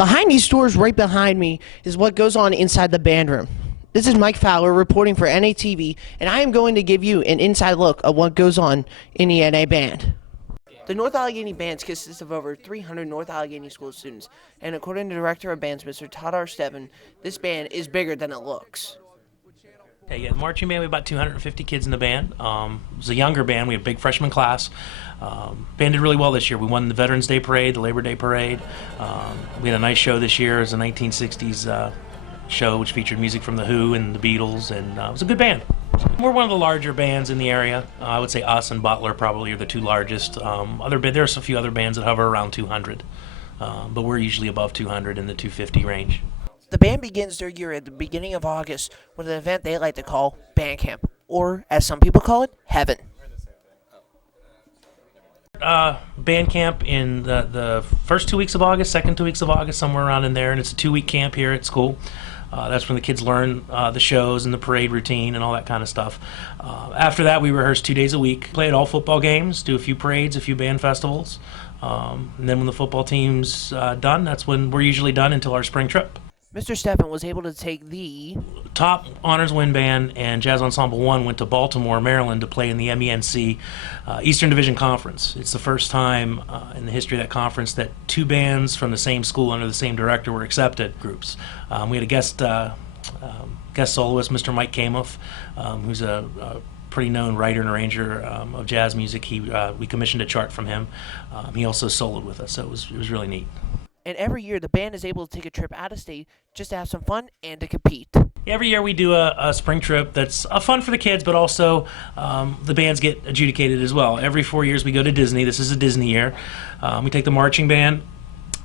Behind these doors right behind me is what goes on inside the band room. This is Mike Fowler reporting for NATV, and I am going to give you an inside look of what goes on in the NA band. The North Allegheny Bands consists of over 300 North Allegheny School students, and according to Director of Bands, Mr. Todd R. Steven, this band is bigger than it looks. Okay, yeah, the marching band, we have about 250 kids in the band. It was a younger band. We had a big freshman class. Band did really well this year. We won the Veterans Day Parade, the Labor Day Parade. We had a nice show this year. It was a 1960s show which featured music from The Who and the Beatles, and it was a good band. We're one of the larger bands in the area. I would say us and Butler probably are the two largest. There's a few other bands that hover around 200, but we're usually above 200 in the 250 range. The band begins their year at the beginning of August with an event they like to call Band Camp, or as some people call it, Heaven. Band camp in the first 2 weeks of August, second 2 weeks of August, somewhere around in there, and it's a 2-week camp here at school. That's when the kids learn the shows and the parade routine and all that kind of stuff. After that, we rehearse 2 days a week, play at all football games, do a few parades, a few band festivals, and then when the football team's done, that's when we're usually done until our spring trip. Mr. Steven was able to take the top honors wind band and Jazz Ensemble 1 went to Baltimore, Maryland to play in the MENC Eastern Division Conference. It's the first time in the history of that conference that two bands from the same school under the same director were accepted groups. We had a guest soloist, Mr. Mike Kamoff, who's a pretty known writer and arranger of jazz music. We commissioned a chart from him. He also soloed with us, so it was really neat. And every year, the band is able to take a trip out of state just to have some fun and to compete. Every year we do a spring trip that's fun for the kids, but also the bands get adjudicated as well. Every 4 years we go to Disney. This is a Disney year. We take the marching band,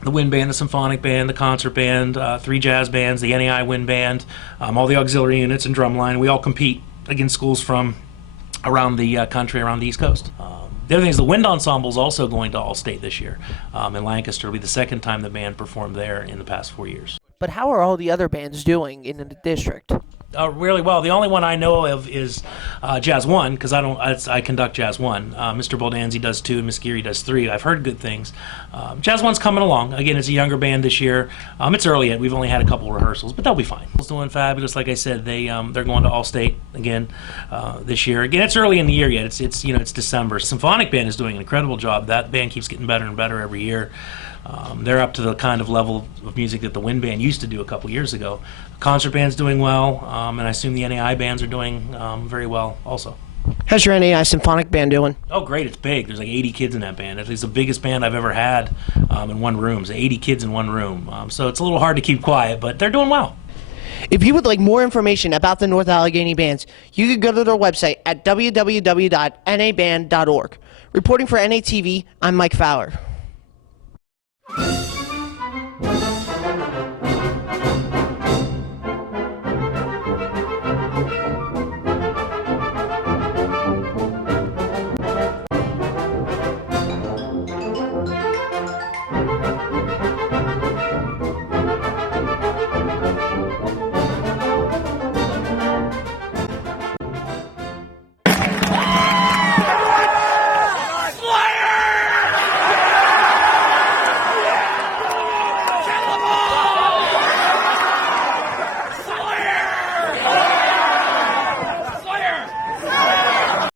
the wind band, the symphonic band, the concert band, 3 jazz bands, the NAI wind band, all the auxiliary units and drumline. We all compete against schools from around the country, around the East Coast. The other thing is the wind ensemble is also going to All-State this year in Lancaster. It'll be the second time the band performed there in the past 4 years. But how are all the other bands doing in the district? Really well. The only one I know of is Jazz 1, because I conduct Jazz 1. Mr. Boldanzi does 2 and Miss Geary does 3. I've heard good things. Jazz 1's coming along. Again, it's a younger band this year. It's early yet. We've only had a couple rehearsals, but they'll be fine. It's doing fabulous. Like I said, they're going to All-State again this year. Again, it's early in the year yet. It's December. Symphonic band is doing an incredible job. That band keeps getting better and better every year. They're up to the kind of level of music that the wind band used to do a couple years ago. Concert band's doing well, and I assume the NAI bands are doing very well also. How's your NAI symphonic band doing? Oh, great. It's big. There's like 80 kids in that band. It's the biggest band I've ever had in one room. It's 80 kids in one room. So it's a little hard to keep quiet, but they're doing well. If you would like more information about the North Allegheny Bands, you could go to their website at www.naband.org. Reporting for NATV, I'm Mike Fowler.